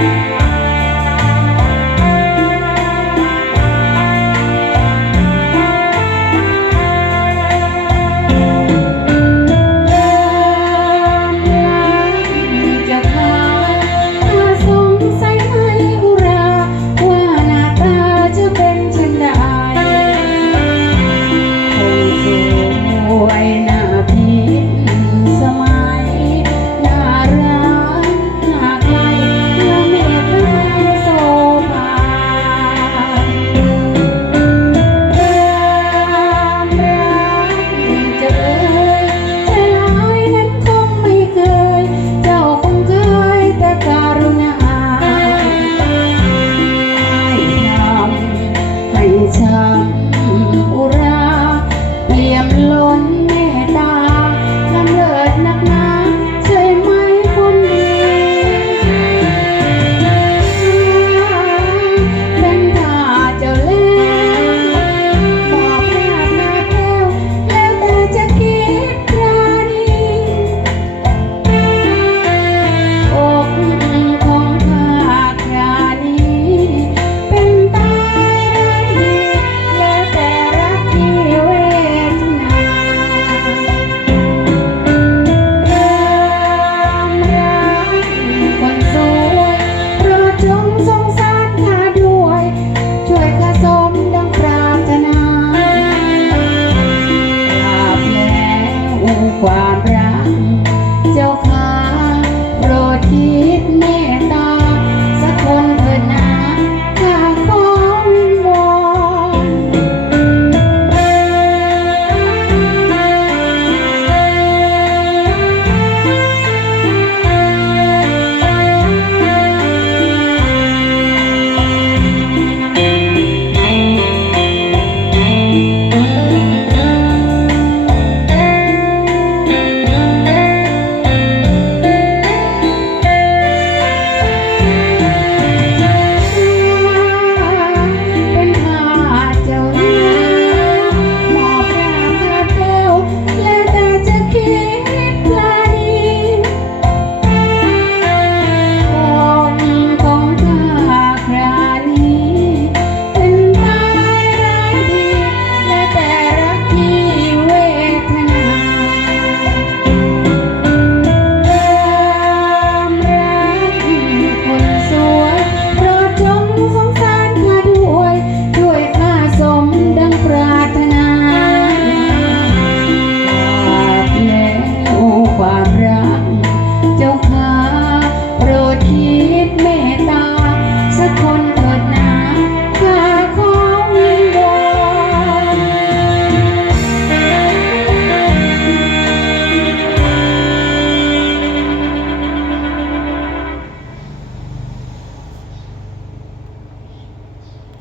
thank you